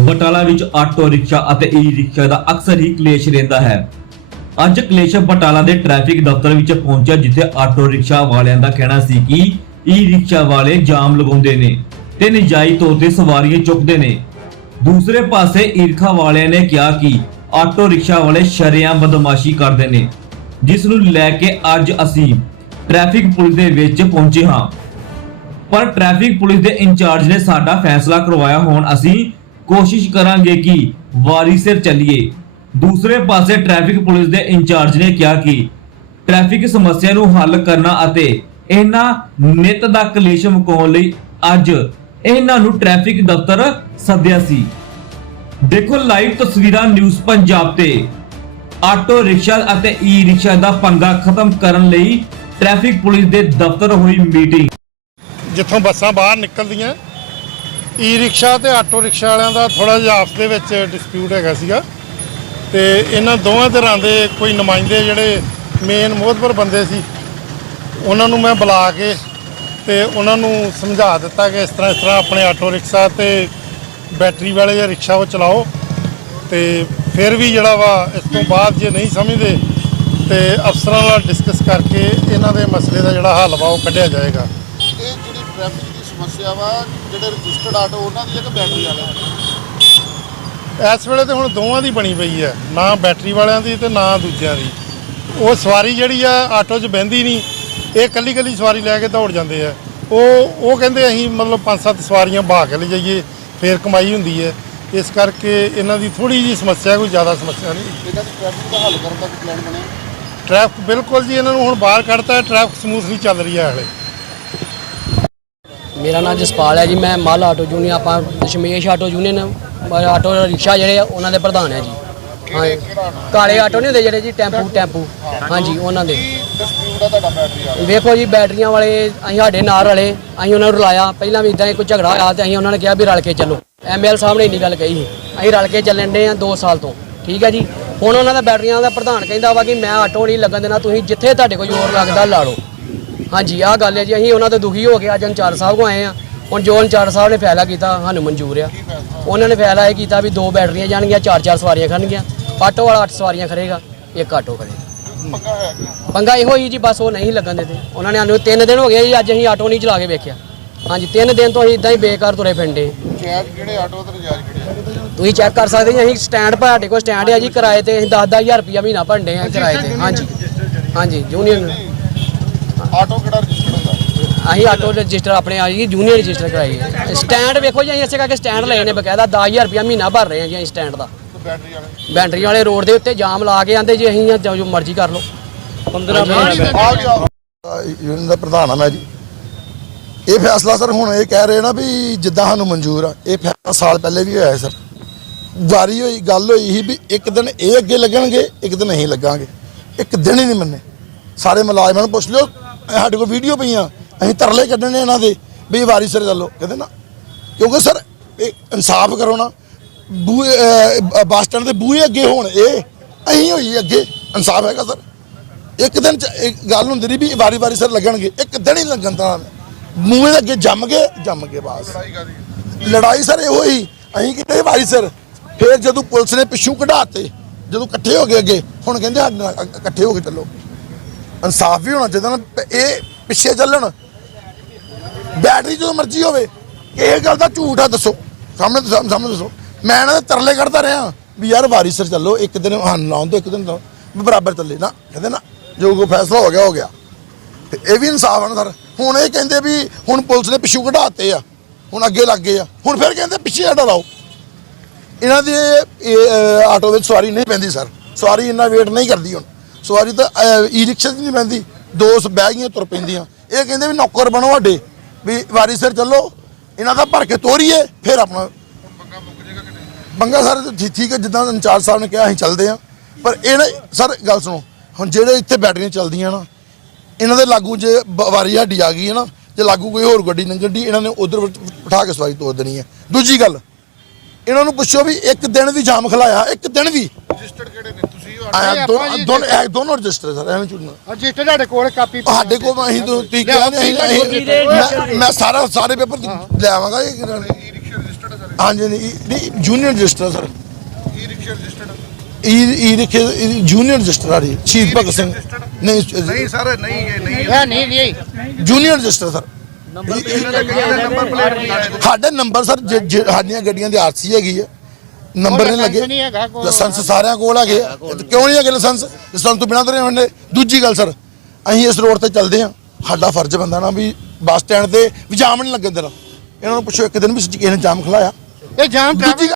ਬਟਾਲਾ ਵਿੱਚ auto rickshaw ਅਤੇ ਈ rickshaw ਦਾ ਅਕਸਰ ਹੀ ਕਲੇਸ਼ ਰਹਿੰਦਾ ਹੈ। ਅੱਜ ਕਲੇਸ਼ ਬਟਾਲਾ ਦੇ ਟ੍ਰੈਫਿਕ ਦਫ਼ਤਰ ਵਿੱਚ ਪਹੁੰਚਿਆ, ਜਿੱਥੇ ਆਟੋ ਰਿਕਸ਼ਾ ਵਾਲਿਆਂ ਦਾ ਕਹਿਣਾ ਸੀ ਕਿ ਈ ਰਿਕਸ਼ਾ ਵਾਲੇ ਜਾਮ ਲਗਾਉਂਦੇ ਨੇ ਤੇ ਨਜਾਇਜ਼ ਤੌਰ ਤੇ ਸਵਾਰੀਆਂ ਚੁੱਕਦੇ ਨੇ। ਦੂਸਰੇ ਪਾਸੇ ਈਰਖਾ ਵਾਲਿਆਂ ਨੇ ਕਿਹਾ ਕਿ ਆਟੋ ਰਿਕਸ਼ਾ ਵਾਲੇ ਸ਼ਰਿਆਂ ਬਦਮਾਸ਼ੀ ਕਰਦੇ ਨੇ, ਜਿਸ ਨੂੰ ਲੈ ਕੇ ਅੱਜ ਅਸੀਂ ਟ੍ਰੈਫਿਕ ਪੁਲਿਸ ਦੇ ਵਿੱਚ ਪਹੁੰਚੇ ਹਾਂ। ਪਰ ਟ੍ਰੈਫਿਕ ਪੁਲਿਸ ਦੇ ਇੰਚਾਰਜ ਨੇ ਸਾਡਾ ਫੈਸਲਾ ਕਰਵਾਇਆ ਹੋਣ, ਅਸੀਂ ਕੋਸ਼ਿਸ਼ ਕਰਾਂਗੇ ਕਿ ਵਾਰੀ ਸਿਰ ਚੱਲੀਏ। ਦੂਸਰੇ ਪਾਸੇ ਟ੍ਰੈਫਿਕ ਪੁਲਿਸ ਦੇ ਇੰਚਾਰਜ ਨੇ ਕਿਹਾ ਕਿ ਟ੍ਰੈਫਿਕ ਸਮੱਸਿਆ ਨੂੰ ਹੱਲ ਕਰਨਾ ਅਤੇ ਇਹਨਾਂ ਨਿਤ ਦਾ ਕਲੇਸ਼ ਮੁਕਾਉਣ ਲਈ ਅੱਜ ਇਹਨਾਂ ਨੂੰ ਟ੍ਰੈਫਿਕ ਦਫ਼ਤਰ ਸੱਦਿਆ ਸੀ। ਦੇਖੋ ਲਾਈਵ ਤਸਵੀਰਾਂ ਨਿਊਜ਼ ਪੰਜਾਬ ਤੇ। ਆਟੋ ਰਿਕਸ਼ਾ ਅਤੇ ਈ ਰਿਕਸ਼ਾ ਦਾ ਪੰਗਾ ਖਤਮ ਕਰਨ ਲਈ ਟ੍ਰੈਫਿਕ ਪੁਲਿਸ ਦੇ ਦਫ਼ਤਰ ਹੋਈ ਮੀਟਿੰਗ। ਜਿੱਥੋਂ ਬੱਸਾਂ ਬਾਹਰ ਨਿਕਲਦੀਆਂ ਈ ਰਿਕਸ਼ਾ ਤੇ ਆਟੋ ਰਿਕਸ਼ਾ ਵਾਲਿਆਂ ਦਾ ਥੋੜਾ ਜਿਹਾ ਆਪਸ ਦੇ ਵਿੱਚ ਡਿਸਪਿਊਟ ਹੈਗਾ ਸੀਗਾ। ਤੇ ਇਹਨਾਂ ਦੋਵਾਂ ਧਿਰਾਂ ਦੇ ਕੋਈ ਨੁਮਾਇੰਦੇ ਜਿਹੜੇ ਮੇਨ ਮੋਹਤਬਰ ਬੰਦੇ ਸੀ, ਉਹਨਾਂ ਨੂੰ ਮੈਂ ਬੁਲਾ ਕੇ ਤੇ ਉਹਨਾਂ ਨੂੰ ਸਮਝਾ ਦਿੱਤਾ ਕਿ ਇਸ ਤਰ੍ਹਾਂ ਇਸ ਤਰ੍ਹਾਂ ਆਪਣੇ ਆਟੋ ਰਿਕਸ਼ਾ ਤੇ ਬੈਟਰੀ ਵਾਲੇ ਜਾਂ ਰਿਕਸ਼ਾ ਉਹ ਚਲਾਓ ਤੇ ਫਿਰ ਵੀ ਜਿਹੜਾ ਵਾ ਇਸ ਤੋਂ ਬਾਅਦ ਜੇ ਨਹੀਂ ਸਮਝਦੇ ਤੇ ਅਫਸਰਾਂ ਨਾਲ ਡਿਸਕਸ ਕਰਕੇ ਇਹਨਾਂ ਦੇ ਮਸਲੇ ਦਾ ਜਿਹੜਾ ਹੱਲ ਵਾ ਉਹ ਕੱਢਿਆ ਜਾਏਗਾ। ਇਹ ਜਿਹੜੀ ਟ੍ਰੈਫਿਕ ਦੀ ਸਮੱਸਿਆ ਵਾ ਜਿਹੜੇ ਰਜਿਸਟਰਡ ਆਟੋ ਉਹਨਾਂ ਦੀ ਇੱਕ ਬੈਟਰੀ ਵਾਲੇ ਇਸ ਵੇਲੇ ਤੇ ਹੁਣ ਦੋਵਾਂ ਦੀ ਬਣੀ ਪਈ ਹੈ ਨਾ ਬੈਟਰੀ ਵਾਲਿਆਂ ਦੀ ਤੇ ਨਾ ਦੂਜਿਆਂ ਦੀ। ਉਹ ਸਵਾਰੀ ਜਿਹੜੀ ਆ ਆਟੋ 'ਚ ਬਹਿੰਦੀ ਨਹੀਂ ਇਹ ਕੱਲੀ ਕੱਲੀ ਸਵਾਰੀ ਲੈ ਕੇ ਦੌੜ ਜਾਂਦੇ ਆ। ਉਹ ਉਹ ਕਹਿੰਦੇ ਅਸੀਂ ਮਤਲਬ ਪੰਜ ਸੱਤ ਸਵਾਰੀਆਂ ਬਹਾ ਕੇ ਲੈ ਜਾਈਏ ਫੇਰ ਕਮਾਈ ਹੁੰਦੀ ਹੈ। ਇਸ ਕਰਕੇ ਇਹਨਾਂ ਦੀ ਥੋੜੀ ਜੀ ਸਮੱਸਿਆ ਕੋਈ ਜ਼ਿਆਦਾ ਸਮੱਸਿਆ ਨਹੀਂ। ਇਹਨਾਂ ਦੀ ਟ੍ਰੈਫਿਕ ਦਾ ਹੱਲ ਕਰਨ ਦਾ ਪਲਾਨ ਬਣਿਆ? ਟ੍ਰੈਫਿਕ ਬਿਲਕੁਲ ਜੀ ਇਹਨਾਂ ਨੂੰ ਹੁਣ ਬਾਹਰ ਕੱਢਤਾ ਟ੍ਰੈਫਿਕ ਸਮੂਥਲੀ ਚੱਲ ਰਹੀ ਹੈ ਹਲੇ। ਮੇਰਾ ਨਾਮ ਜਸਪਾਲ ਹੈ ਜੀ, ਮੈਂ ਮੱਲ ਆਟੋ ਯੂਨੀਅਨ, ਆਪਾਂ Dashmesh auto union auto rickshaw ਜਿਹੜੇ ਆ, ਉਹਨਾਂ ਦੇ ਪ੍ਰਧਾਨ ਹੈ ਜੀ। ਹਾਂ, ਕਾਲੇ ਆਟੋ ਨਹੀਂ ਹੁੰਦੇ ਜਿਹੜੇ ਜੀ, ਟੈਂਪੂ ਟੈਂਪੂ। ਹਾਂਜੀ ਉਹਨਾਂ ਦੇ। ਵੇਖੋ ਜੀ, ਬੈਟਰੀਆਂ ਵਾਲੇ, ਅਸੀਂ ਸਾਡੇ ਨਾਲ ਰਲੇ, ਅਸੀਂ ਉਹਨਾਂ ਨੂੰ ਰਲਾਇਆ। ਪਹਿਲਾਂ ਵੀ ਇਦਾਂ ਕੋਈ ਝਗੜਾ ਹੋਇਆ ਤੇ ਅਸੀਂ ਉਹਨਾਂ ਨੇ ਕਿਹਾ ਵੀ ਰਲ ਕੇ ਚੱਲੋ। ਐਮਐਲ ਨੇ ਇੰਨੀ ਗੱਲ ਕਹੀ ਸੀ। ਅਸੀਂ ਰਲ ਕੇ ਚੱਲਣ ਦੇ ਆ 2 ਸਾਲ ਤੋਂ। ਠੀਕ ਹੈ ਜੀ? ਹੁਣ ਉਹਨਾਂ ਦਾ ਬੈਟਰੀਆਂ ਦਾ ਪ੍ਰਧਾਨ ਕਹਿੰਦਾ ਵਾ ਕਿ ਮੈਂ ਆਟੋ ਨਹੀਂ ਲੱਗਣ ਦੇਣਾ, ਤੁਸੀਂ ਜਿੱਥੇ ਤੁਹਾਡੇ ਕੋਲ ਜ਼ੋਰ ਲੱਗਦਾ, ਲਾ ਲਓ। ਹਾਂਜੀ ਆਹ ਗੱਲ ਹੈ ਜੀ ਅਸੀਂ ਉਹਨਾਂ ਤੋਂ ਦੁਖੀ ਹੋ ਕੇ ਅੱਜ ਅੰਚਾਰ ਸਾਹਿਬ ਕੋ ਆਏ ਆ ਹੁਣ ਜੋ ਅੰਚਾਰ ਸਾਹਿਬ ਨੇ ਫੈਸਲਾ ਕੀਤਾ ਸਾਨੂੰ ਮਨਜ਼ੂਰ ਆ। ਉਹਨਾਂ ਨੇ ਫੈਸਲਾ ਇਹ ਕੀਤਾ ਵੀ ਦੋ ਬੈਟਰੀਆਂ ਜਾਣਗੀਆਂ ਚਾਰ ਚਾਰ ਸਵਾਰੀਆਂ ਖੜਨਗੀਆਂ। ਆਟੋ ਵਾਲਾ ਅੱਠ ਸਵਾਰੀਆਂ ਖੜੇਗਾ ਇੱਕ ਆਟੋ ਖੜੇਗਾ। ਪੰਗਾ ਇਹੋ ਹੀ ਜੀ ਬਸ ਉਹ ਨਹੀਂ ਲੱਗਣ ਦਿੰਦੇ। ਉਹਨਾਂ ਨੇ ਸਾਨੂੰ ਤਿੰਨ ਦਿਨ ਹੋ ਗਏ ਜੀ ਅੱਜ ਅਸੀਂ ਆਟੋ ਨਹੀਂ ਚਲਾ ਕੇ ਵੇਖਿਆ। ਹਾਂਜੀ ਤਿੰਨ ਦਿਨ ਤੋਂ ਅਸੀਂ ਇਦਾਂ ਹੀ ਬੇਕਾਰ ਤੁਰੇ ਫਿਰਦੇ। ਜਾਇਜ਼ ਕਿਹੜੇ ਆਟੋ ਤੇ ਨਜਾਇਜ਼ ਕਿਹੜੇ ਆ? ਤੁਸੀਂ ਚੈੱਕ ਕਰ ਸਕਦੇ ਜੀ ਅਸੀਂ ਸਟੈਂਡ ਪਰ ਸਾਡੇ ਕੋਲ ਸਟੈਂਡ ਹੈ ਜੀ ਕਿਰਾਏ ਤੇ ਅਸੀਂ 10-10000 ਰੁਪਇਆ ਮਹੀਨਾ ਭਰਦੇ ਆ ਕਿਰਾਏ ਤੇ। ਹਾਂਜੀ ਹਾਂਜੀ ਯੂਨੀਅਨ ਆਟੋ ਕਿਹੜਾ ਰਜਿਸਟਰਡ ਹੁੰਦਾ? ਅਸੀਂ ਆਟੋ ਰਜਿਸਟਰ ਆਪਣੇ ਆ ਜੀ ਜੂਨੀਅਰ ਰਜਿਸਟਰ ਕਰਾਈ ਹੈ। ਸਟੈਂਡ ਵੇਖੋ ਜੀ ਅਸੀਂ ਇਸੇ ਕਰਕੇ ਸਟੈਂਡ ਲਏ ਨੇ ਬਕਾਇਦਾ 10000 ਰੁਪਇਆ ਮਹੀਨਾ ਭਰ ਰਹੇ ਹਾਂ ਜੀ ਅਸੀਂ ਸਟੈਂਡ ਦਾ। ਬੈਟਰੀ ਵਾਲੇ? ਬੈਟਰੀ ਵਾਲੇ ਰੋਡ ਦੇ ਉੱਤੇ ਜਾਮ ਲਾ ਕੇ ਆਂਦੇ ਜੀ ਅਸੀਂ ਜੋ ਜੋ ਮਰਜ਼ੀ ਕਰ ਲਓ। 15 ਆ ਗਿਆ। ਯੂਨੀਅਨ ਦਾ ਪ੍ਰਧਾਨ ਆ ਮੈਂ ਜੀ। ਇਹ ਫੈਸਲਾ ਸਰ ਹੁਣ ਇਹ ਕਹਿ ਰਹੇ ਨਾ ਵੀ ਜਿੱਦਾਂ ਸਾਨੂੰ ਮਨਜ਼ੂਰ ਆ ਇਹ ਫੈਸਲਾ ਸਾਲ ਪਹਿਲੇ ਵੀ ਹੋਇਆ ਸਰ। ਵਾਰੀ ਹੋਈ ਗੱਲ ਹੋਈ ਸੀ ਵੀ ਇੱਕ ਦਿਨ ਇਹ ਅੱਗੇ ਲੱਗਣਗੇ ਇੱਕ ਦਿਨ ਅਸੀਂ ਲੱਗਾਂਗੇ। ਇੱਕ ਦਿਨ ਹੀ ਨਹੀਂ ਮੰਨੇ। ਸਾਰੇ ਮੁਲਾਜ਼ਮਾਂ ਨੂੰ ਪੁੱਛ ਲਿਓ ਸਾਡੇ ਕੋਲ ਵੀਡੀਓ ਪਈਆਂ। ਅਸੀਂ ਤਰਲੇ ਕੱਢਣੇ ਇਹਨਾਂ ਦੇ, ਵੀ ਵਾਰੀ ਸਿਰ ਚੱਲੋ। ਕਹਿੰਦੇ ਨਾ, ਕਿਉਂਕਿ ਸਰ, ਇਹ ਇਨਸਾਫ ਕਰੋ ਨਾ। ਬੂਹੇ ਬੱਸ ਸਟੈਂਡ ਦੇ ਬੂਹੇ ਅੱਗੇ ਹੋਣ, ਇਹ ਅਸੀਂ ਹੋਈ ਅੱਗੇ, ਇਨਸਾਫ ਹੈਗਾ ਸਰ। ਇੱਕ ਦਿਨ ਚ ਇੱਕ ਗੱਲ ਹੁੰਦੀ ਰਹੀ ਵੀ ਵਾਰੀ ਵਾਰੀ ਸਿਰ ਲੱਗਣਗੇ, ਇੱਕ ਦਿਨ ਹੀ ਲੱਗਣ ਤਾਂ ਮੂਹੇ ਦੇ ਅੱਗੇ ਜੰਮ ਗਏ ਜੰਮ ਗਏ ਬਾਸ। ਲੜਾਈ ਸਰ ਇਹੋ ਹੀ, ਅਸੀਂ ਕਿਤੇ ਵਾਰੀ ਸਿਰ, ਫਿਰ ਜਦੋਂ ਪੁਲਿਸ ਨੇ ਪਿੱਛੋਂ ਕਢਾਤੇ, ਜਦੋਂ ਇਕੱਠੇ ਹੋ ਗਏ ਅੱਗੇ, ਹੁਣ ਕਹਿੰਦੇ ਸਾਡੇ ਨਾਲ ਇਕੱਠੇ ਹੋ ਕੇ ਚੱਲੋ। ਇਨਸਾਫ ਵੀ ਹੋਣਾ ਚਾਹੀਦਾ ਨਾ ਇਹ ਪਿੱਛੇ ਚੱਲਣ। ਬੈਟਰੀ ਜਦੋਂ ਮਰਜ਼ੀ ਹੋਵੇ, ਇਹ ਗੱਲ ਦਾ ਝੂਠ ਆ, ਦੱਸੋ। ਸਾਹਮਣੇ ਸਾਹਮਣੇ ਦੱਸੋ। ਮੈਂ ਇਹਨਾਂ ਦੇ ਤਰਲੇ ਕੱਢਦਾ ਰਿਹਾ, ਵੀ ਯਾਰ ਵਾਰੀ ਸਿਰ ਚੱਲੋ, ਇੱਕ ਦਿਨ ਹਾਂ ਲਾਉਣ ਤੋਂ ਇੱਕ ਦਿਨ ਲਾਓ ਵੀ ਬਰਾਬਰ ਚੱਲੇ। ਨਾ, ਕਹਿੰਦੇ ਨਾ, ਜੋ ਕੋ ਫੈਸਲਾ ਹੋ ਗਿਆ ਹੋ ਗਿਆ। ਤੇ ਇਹ ਵੀ ਇਨਸਾਫ ਆ ਨਾ ਸਰ। ਹੁਣ ਇਹ ਕਹਿੰਦੇ ਵੀ ਹੁਣ ਪੁਲਿਸ ਨੇ ਪਿੱਛੂ ਕਢਾਤੇ ਆ। ਹੁਣ ਅੱਗੇ ਲੱਗ ਗਏ ਆ। ਹੁਣ ਫਿਰ ਕਹਿੰਦੇ ਪਿੱਛੇ ਹਟਾ ਲਾਓ। ਇਹਨਾਂ ਦੀ ਆਟੋ ਵਿੱਚ ਸਵਾਰੀ ਨਹੀਂ ਪੈਂਦੀ ਸਰ। ਸਵਾਰੀ ਇੰਨਾ ਵੇਟ ਨਹੀਂ ਕਰਦੀ ਹੁਣ। ਸਵਾਰੀ ਤਾਂ ਈ ਰਿਕਸ਼ਾ 'ਚ ਨਹੀਂ ਪੈਂਦੀ। ਦੋ ਸ- ਬਹਿ ਗਈਆਂ, ਤੁਰ ਪੈਂਦੀਆਂ। ਇਹ ਕਹਿੰਦੇ ਵੀ ਨੌਕਰ ਬਣੋ ਸਾਡੇ। ਵੀ ਵਾਰੀ ਸਿਰ ਚੱਲੋ, ਇਹਨਾਂ ਦਾ ਭਰ ਕੇ ਤੋਰੀਏ, ਫਿਰ ਆਪਣਾ ਬੰਗਾ ਸਰ ਠੀਕ ਠੀਕ ਹੈ, ਜਿੱਦਾਂ ਇੰਚਾਰਜ ਸਾਹਿਬ ਨੇ ਕਿਹਾ, ਅਸੀਂ ਚੱਲਦੇ ਆ ਪਰ ਇਹ ਨਾ, ਸਰ, ਗੱਲ ਸੁਣੋ, ਹੁਣ ਜਿਹੜੇ ਇੱਥੇ ਬੈਟਰੀਆਂ ਚੱਲਦੀਆਂ ਨਾ, ਇਹਨਾਂ ਦੇ ਲਾਗੂ ਜੇ ਵਾਰੀ ਸਾਡੀ ਆ ਗਈ ਹੈ ਨਾ, ਜੇ ਲਾਗੂ ਕੋਈ ਹੋਰ ਗੱਡੀ ਲੰਘਣ ਦੀ ਇਹਨਾਂ ਨੇ ਉਧਰ ਬਿਠਾ ਕੇ ਸਵਾਰੀ ਤੋਰ ਦੇਣੀ ਹੈ। ਦੂਜੀ ਗੱਲ, ਇਹਨਾਂ ਨੂੰ ਪੁੱਛੋ ਵੀ ਇੱਕ ਦਿਨ ਵੀ ਜਾਮ ਖਲਾਇਆ, ਇੱਕ ਦਿਨ ਵੀ। ਰਜਿਸਟਰਡ ਕਿਹੜੇ ਨੇ ਆਇਆ ਦੋਨੋਂ ਦੋਨੋਂ ਇਹ ਦੋਨੋਂ ਰਜਿਸਟਰ ਸਰ ਐਵੇਂ ਝੂਠਣਾ ਰਜਿਸਟਰ ਤੁਹਾਡੇ ਕੋਲ ਕਾਪੀ ਸਾਡੇ ਕੋਲ ਅਸੀਂ ਤੋਂ ਤੀ ਕਿਹਾ ਨਹੀਂ ਅਸੀਂ- ਅਸੀਂ- ਮੈਂ- ਮੈਂ ਸਾਰਾ ਸਾਰੇ ਪੇਪਰ ਲੈ ਆਵਾਂਗਾ ਇਹ ਈ ਰਿਕਸ਼ਾ ਰਜਿਸਟਰਡ ਹੈ ਸਾਰੇ। ਹਾਂਜੀ ਨਹੀਂ ਨਹੀਂ junior register sir. E rickshaw registered e e ਰਿਖੇ junior register ਆ ਰਹੀ ਸ਼ਹੀਦ ਭਗਤ ਸਿੰਘ। ਨਹੀਂ ਨਹੀਂ ਸਰ ਨਹੀਂ ਇਹ ਨਹੀਂ ਨਹੀਂ ਨਹੀਂ। Junior register sir. ਇਹਨਾਂ ਦਾ ਕਹਿੰਦੇ ਨੰਬਰ ਪਲੇਟ ਨਹੀਂ ਆਏ ਸਾਡੇ ਨੰਬਰ ਸਰ ਸਾਡੀਆਂ ਗੱਡੀਆਂ ਦੀ ਆਰਸੀ ਹੈਗੀ ਆ। ਨੰਬਰ ਨਹੀਂ ਲੱਗੇ। ਲਾਇਸੈਂਸ ਸਾਰਿਆਂ ਕੋਲ ਹੈਗੇ ਆ। ਤੇ ਕਿਉਂ ਨਹੀਂ ਹੈਗੇ ਲਾਇਸੈਂਸ? ਲਾਇਸੈਂਸ ਤੋਂ ਬਿਨਾਂ ਤੁਰੇ ਹੁੰਦੇ ਦੂਜੀ ਗੱਲ ਸਰ ਅਸੀਂ ਇਸ ਰੋਡ ਤੇ ਚੱਲਦੇ ਆ ਸਾਡਾ ਫਰਜ਼ ਬੰਦਾ ਨਾ ਵੀ ਬੱਸ ਸਟੈਂਡ ਤੇ ਵੀ ਜਾਮ ਨਹੀਂ ਲੱਗਣ ਦੇਣਾ ਇਹਨਾਂ ਨੂੰ ਪੁੱਛੋ ਇੱਕ ਦਿਨ ਵੀ ਕਿਸੇ ਨੇ ਜਾਮ ਖਲਾਇਆ। ਇਹ ਜਾਮ ਦੂਜੀ